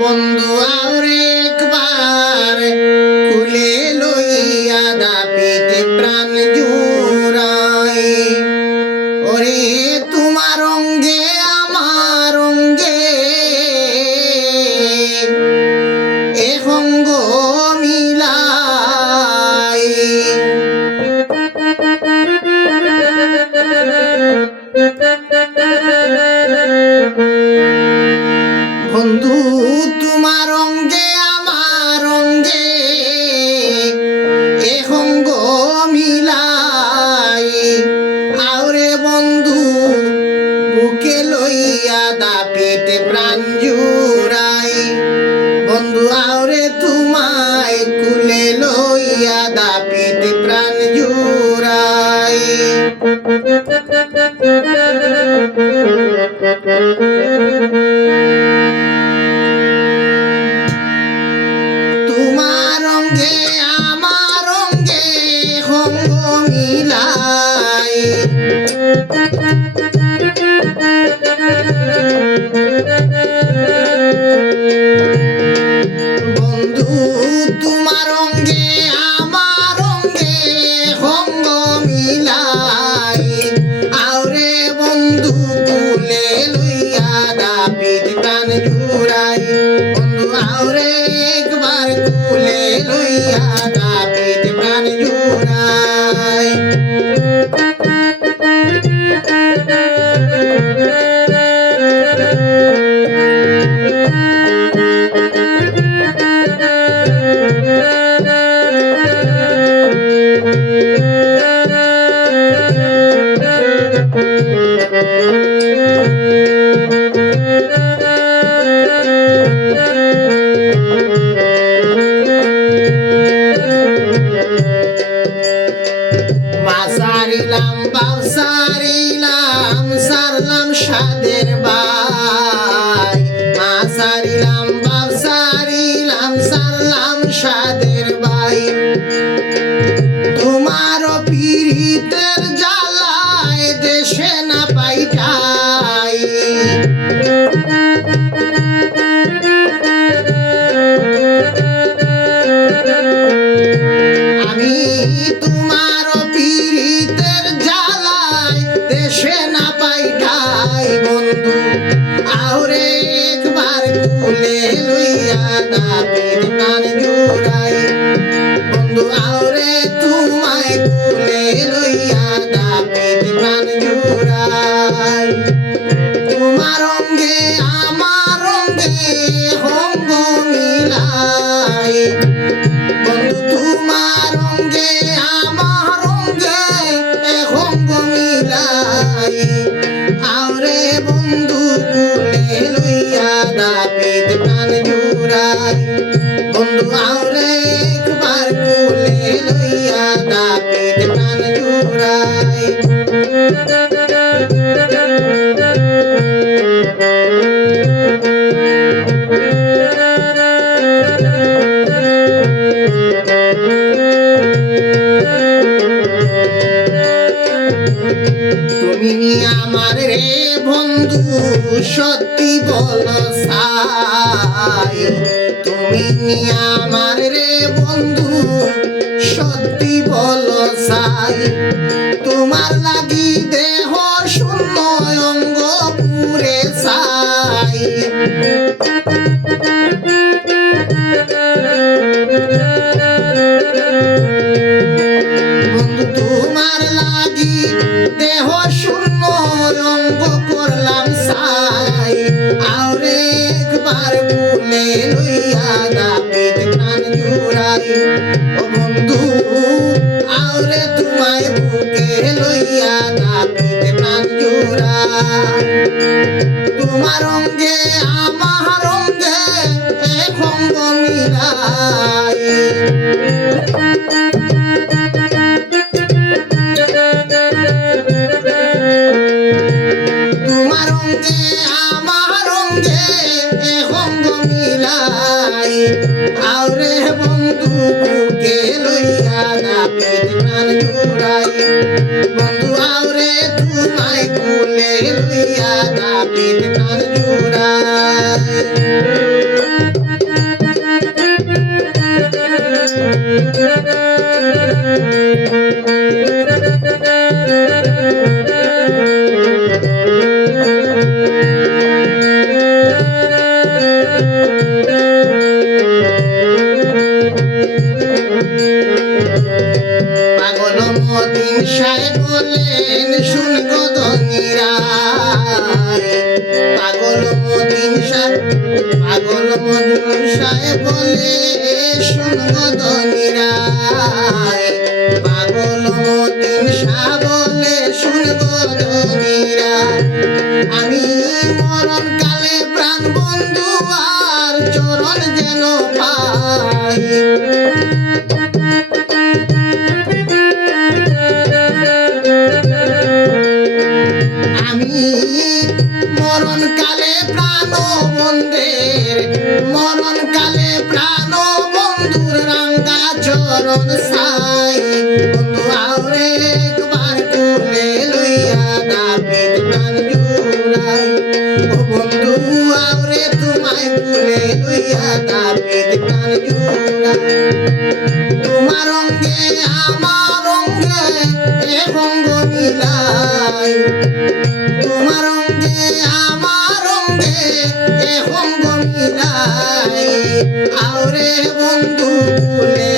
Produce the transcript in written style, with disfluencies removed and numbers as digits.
বন্ধু আরে একবার কুলে লইয়া দাপিতে প্রাণ জুড়াই ওরে তোমার অঙ্গে আমার অঙ্গে এ অঙ্গ মিলাই বন্ধু তোমার অঙ্গে আমার অঙ্গে এ অঙ্গ মিলাই আরে বন্ধু বুকে লইয়া দাপিতে প্রাণ জুড়াই বন্ধু আরে তোমায় কুলে লইয়া দাপিতে প্রাণ জুড়াই তোমার অঙ্গে আমার অঙ্গে অঙ্গ মিলাই বন্ধু তোমার অঙ্গে আমার অঙ্গে অঙ্গ মিলাই আরে বন্ধু কুলে লইয়া দাপিত প্রাণ জুড়াই বন্ধু আরে একবার কুলে লইয়া দাপিত প্রাণ জুড়াই সারিলাম বাপ সারিলাম সারলাম সাদের বাই মা সারিলাম বাপ সারিলাম সারলাম সাদের বাই তোমার পীড়িতের জ্বালায় দেশে না পাইটাই আমি তোমার পীড়িতের জ্বালায় দেশে না পাইটাই বন্ধু আরে একবার কুলে লইয়া দাপিত প্রাণ জুড়াই বন্ধু আরে তোমায় কুলে লইয়া দাপিত প্রাণ জুড়াই তোমার অঙ্গে আমার অঙ্গে অঙ্গ মিলাই বন্ধু তোমার অঙ্গে আমার অঙ্গে অঙ্গ মিলাই আরে বন্ধু কুলে লইয়া দাপিত প্রাণ জুড়াই বন্ধু আরে একবার কুলে লইয়া দাপিত প্রাণ জুড়াই তুমি আমার রে বন্ধু সত্যি বলো সাই তুমি আমার রে বন্ধু সত্যি বলো সাই তোমার লাগি দেহ শূন্য অঙ্গ পুরে সাই বন্ধু তোমার লাগি দেহ শূন্য অঙ্গ করলাম সাই আরে একবার কুলে লইয়া দাপিত প্রাণ জুড়াই ও বন্ধু আরে তোমায় বুকে লইয়া দাপিত প্রাণ জুড়াই তোমার অঙ্গে আমার অঙ্গে এক অঙ্গ মিলাই তোমার অঙ্গে আমার অঙ্গে অঙ্গ মিলাই আরে বন্ধু বুকে লইয়া দাপিত প্রাণ জুড়াই বন্ধু আরে তোমায় কুলে লইয়া দাপিত প্রাণ জুড়াই পাগল মতিন সাহেব বলেন শুন গো ধনীরা, পাগল মতিন সাহেব, পাগল মজনু সাহেব বলে শুন গো ধনীরা, পাগল মতিন সাহেব বলে শুন গো ধনীরা, আমি মরণ কালে প্রাণ বন্ধু আর চরণ যেন পাই। আমি মরণ কালে প্রাণ বন্ধের, মরণ কালে প্রাণ বন্ধুর রাঙ্গা চরণ সাই, বন্ধু আউরে একবার কোলে লইয়া দাবিত প্রাণ জুড়াই, ও বন্ধু আউরে তোমায় কোলে লইয়া দাবিত প্রাণ জুড়াই, তোমার অঙ্গে আমার অঙ্গে এ ভঙ্গ মিলাই, তোমার অঙ্গে আমার অঙ্গে এ ভঙ্গ মিলাই, আউরে বন্ধু কুলে